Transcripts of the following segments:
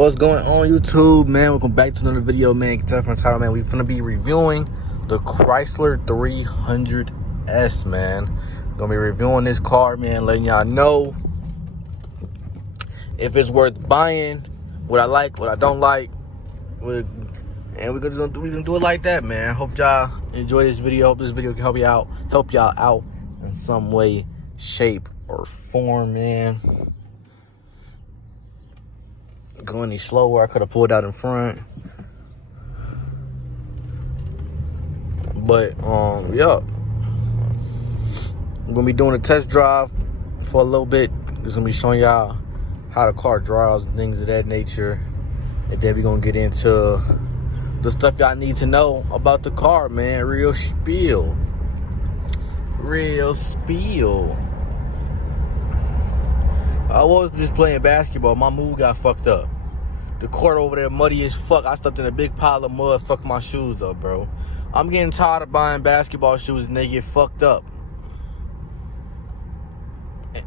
What's going on, YouTube, man? Welcome back to another video, man. You can tell from the title, man. We're gonna be reviewing the Chrysler 300s, man. Gonna be reviewing this car, man, letting y'all know if it's worth buying, what I like, what I don't like, and we're gonna do it like that, man. Hope y'all enjoy this video. Hope this video can help y'all out in some way, shape, or form, man. Going any slower, I could have pulled out in front. But yeah. I'm gonna be doing a test drive for a little bit. Just gonna be showing y'all how the car drives and things of that nature. And then we're gonna get into the stuff y'all need to know about the car, man. Real spiel. I was just playing basketball. My move got fucked up. The court over there muddy as fuck. I stepped in a big pile of mud, fucked my shoes up, bro. I'm getting tired of buying basketball shoes and they get fucked up.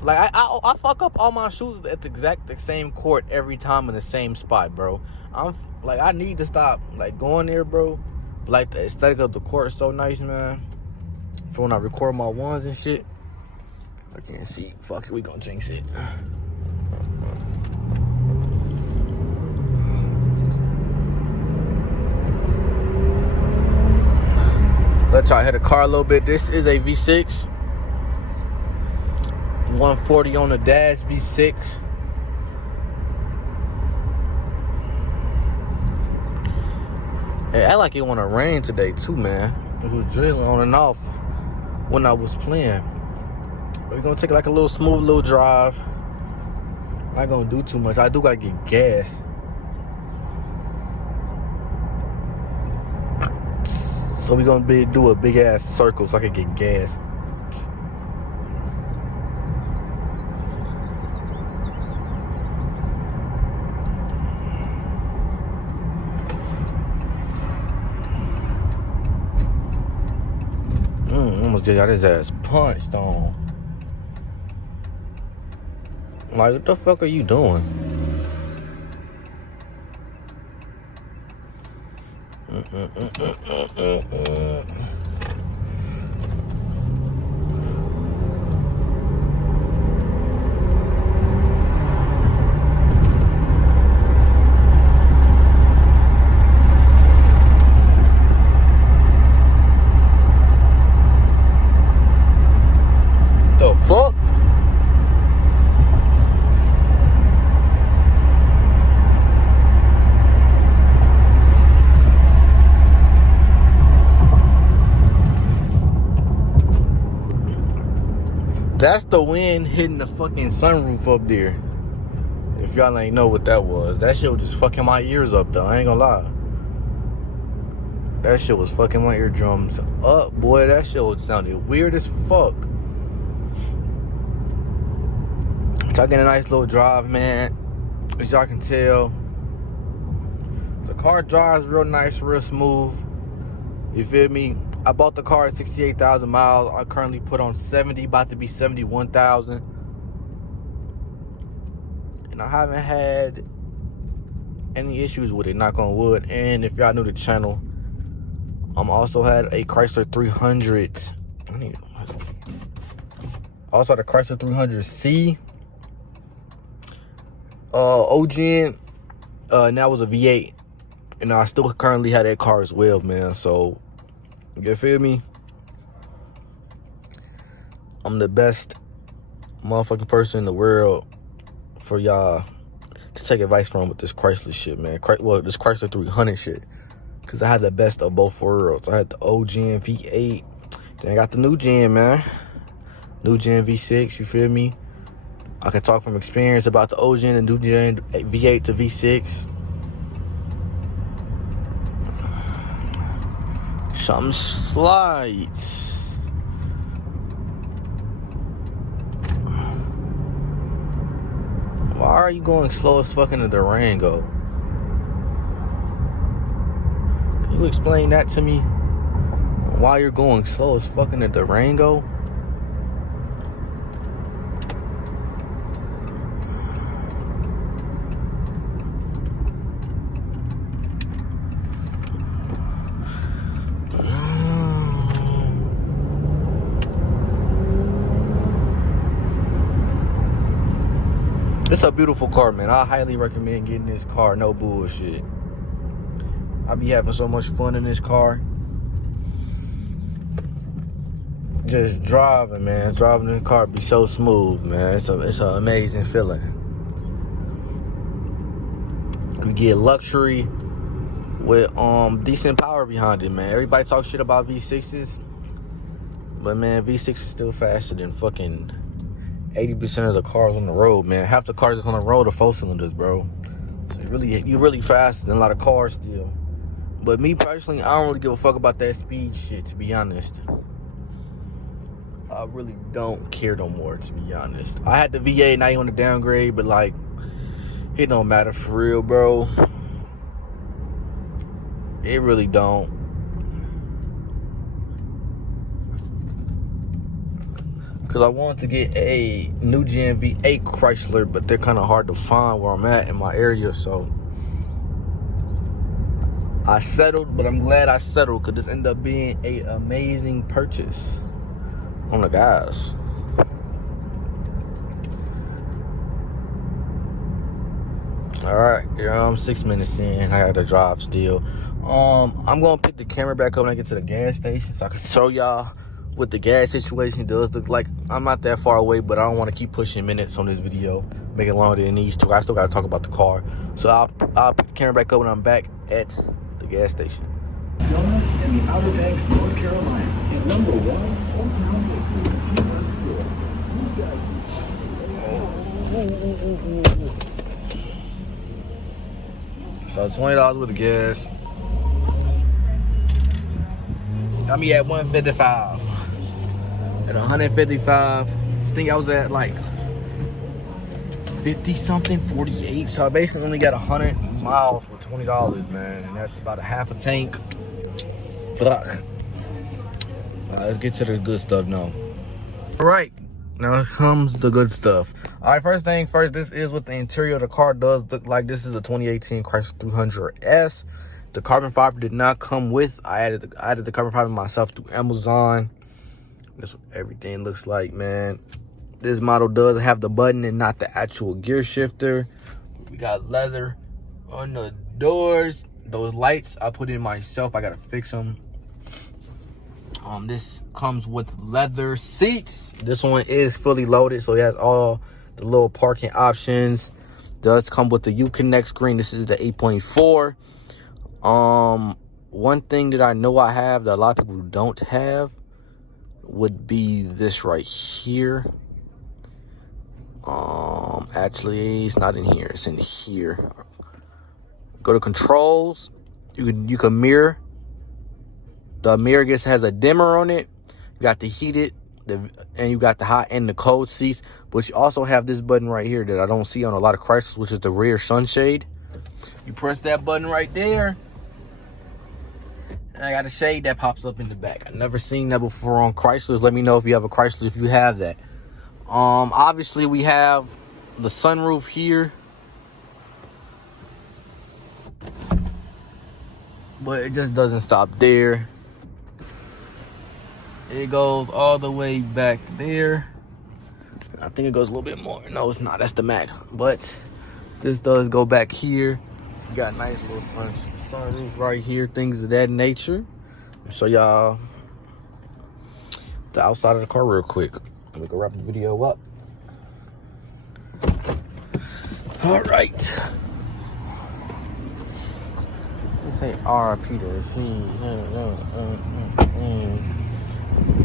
Like, I fuck up all my shoes at the same court every time in the same spot, bro. I need to stop, like, going there, bro. But, like, the aesthetic of the court is so nice, man. For when I record my ones and shit. I can't see. Fuck it, we gonna jinx it. Let's try to hit the car a little bit. This is a V6. 140 on the dash, V6. It act like it want to rain today too, man. It was drilling on and off when I was playing. We're gonna take like a little smooth little drive. Not gonna do too much. I do gotta get gas. So we're gonna do a big ass circle so I can get gas. Almost just got his ass punched on. Like, what the fuck are you doing? The fuck? That's the wind hitting the fucking sunroof up there. If y'all ain't know what that was. That shit was just fucking my ears up, though. I ain't gonna lie. That shit was fucking my eardrums up, boy. That shit was sounded weird as fuck. Y'all getting a nice little drive, man. As y'all can tell, the car drives real nice, real smooth. You feel me? I bought the car at 68,000 miles. I currently put on 70, about to be 71,000. And I haven't had any issues with it, knock on wood. And if y'all new to the channel, also had a Chrysler 300s. Also had a Chrysler 300C. OGN. And that was a V8. And I still currently have that car as well, man. So, you feel me? I'm the best motherfucking person in the world for y'all to take advice from with this Chrysler shit, man. This Chrysler 300 shit. Because I had the best of both worlds. I had the old gen V8. Then I got the new gen, man. New gen V6, you feel me? I can talk from experience about the old gen and new gen V8 to V6. Some slides. Why are you going slow as fucking in the Durango? Can you explain that to me? Why you're going slow as fucking in the Durango? It's a beautiful car, man. I highly recommend getting this car. No bullshit. I be having so much fun in this car. Just driving, man. Driving in the car be so smooth, man. It's an amazing feeling. You get luxury with decent power behind it, man. Everybody talks shit about V6s, but man, V6 is still faster than fucking 80% of the cars on the road, man. Half the cars that's on the road are 4-cylinders, bro. So you're really faster than a lot of cars still. But me personally, I don't really give a fuck about that speed shit, to be honest. I really don't care no more, to be honest. I had the V8, now you on the downgrade, but like, it don't matter for real, bro. It really don't. Because I wanted to get a new gen V8 Chrysler, but they're kind of hard to find where I'm at in my area, so I settled, but I'm glad I settled because this ended up being an amazing purchase on the gas. All right, I'm 6 minutes in. I got to drive still. I'm gonna pick the camera back up when I get to the gas station so I can show y'all what the gas situation does look like. I'm not that far away, but I don't want to keep pushing minutes on this video, make it longer than it needs to. I still got to talk about the car, so I'll pick the camera back up when I'm back at the gas station. Donuts in the Outer Banks, North Carolina, at number 1, So $20 with the gas. Got me at 155. At 155, I think I was at like 50 something, 48. So I basically only got 100 miles for $20, man, and that's about a half a tank. Fuck. Let's get to the good stuff now. All right, now comes the good stuff. All right, first thing first, this is what the interior of the car does look like. This is a 2018 Chrysler 300s. The carbon fiber did not come with. I added the carbon fiber myself through Amazon. That's what everything looks like, man. This model does have the button and not the actual gear shifter. We got leather on the doors. Those lights I put in myself. I gotta fix them. This comes with leather seats. This one is fully loaded, so it has all the little parking options. Does come with the Uconnect screen. This is the 8.4. One thing that I know I have that a lot of people don't have would be this right here. Actually, it's not in here. It's in here. Go to controls. You can mirror. The mirror has a dimmer on it. You got the heated, and you got the hot and the cold seats. But you also have this button right here that I don't see on a lot of Chryslers, which is the rear sunshade. You press that button right there, and I got a shade that pops up in the back. I've never seen that before on Chryslers. Let me know if you have a Chrysler, if you have that. Obviously we have the sunroof here, but it just doesn't stop there. It goes all the way back there. I think it goes a little bit more. No, it's not. That's the max. But this does go back here. You got a nice little sunroof right here. Things of that nature. I'll show y'all the outside of the car real quick. We can wrap the video up. All right. This ain't RP to C.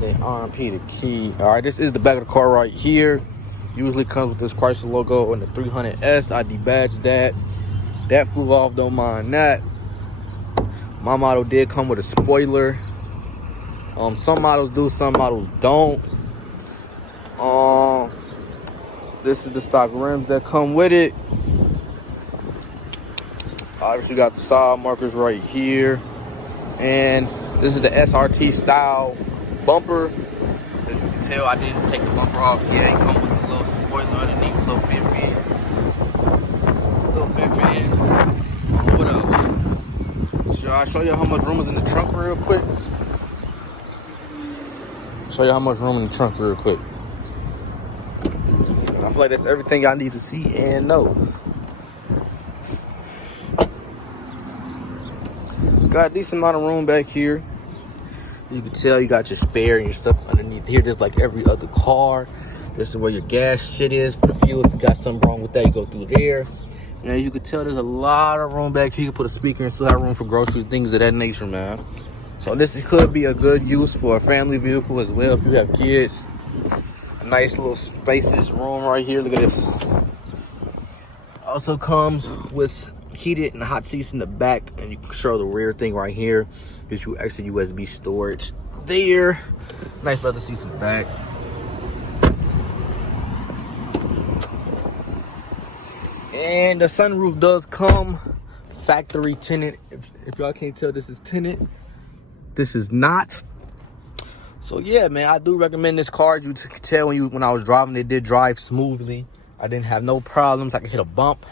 Say RP the key. All right, this is the back of the car right here. Usually comes with this Chrysler logo on the 300s. I debadged that. That flew off, don't mind that. My model did come with a spoiler. Some models do, some models don't. This is the stock rims that come with it. Obviously got the side markers right here. And this is the SRT style bumper. As you can tell, I didn't take the bumper off yet. It comes with a little spoiler underneath, little fin. What else? Should I show you how much room is in the trunk real quick? Show you how much room in the trunk real quick. I feel like that's everything y'all need to see and know. Got a decent amount of room back here. As you can tell, you got your spare and your stuff underneath here, just like every other car. This is where your gas shit is for the fuel. If you got something wrong with that, you go through there. And as you can tell, there's a lot of room back here. You can put a speaker and still have room for groceries, things of that nature, man. So this could be a good use for a family vehicle as well if you have kids. A nice little spacious room right here. Look at this. Also comes with heated and hot seats in the back, and you can show the rear thing right here. Gives you extra USB storage there. Nice leather seats in the back. And the sunroof does come factory tinted. If y'all can't tell, this is tinted. This is not. So yeah, man, I do recommend this car. You could tell when I was driving, it did drive smoothly. I didn't have no problems. I could hit a bump.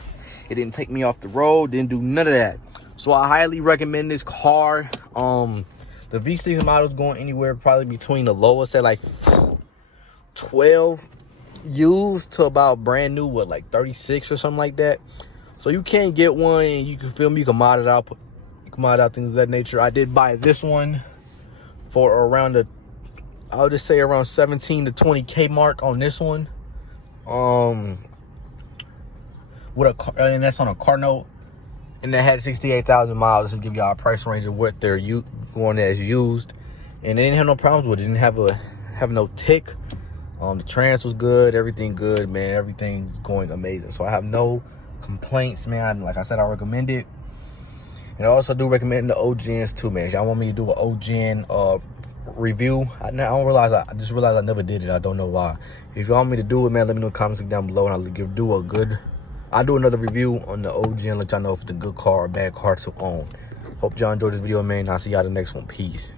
It didn't take me off the road. Didn't do none of that. So I highly recommend this car. The V6 model is going anywhere probably between the lowest at like 12 used to about brand new, what, like 36 or something like that. So you can get one and you can feel me, you can mod it out. You can mod out things of that nature. I did buy this one for around I'll just say around 17 to 20K mark on this one. And that's on a car note. And that had 68,000 miles. Just give y'all a price range of what they're going as used. And they didn't have no problems with it. Didn't have no tick. The trans was good. Everything good, man. Everything's going amazing. So I have no complaints, man. Like I said, I recommend it. And I also do recommend the OGNs too, man. Y'all want me to do an OGN review? I just realized I never did it. I don't know why. If you want me to do it, man, let me know in the comments down below, and I'll do another review on the OGN, let y'all know if it's a good car or bad car to own. Hope y'all enjoyed this video, man. I'll see y'all in the next one. Peace.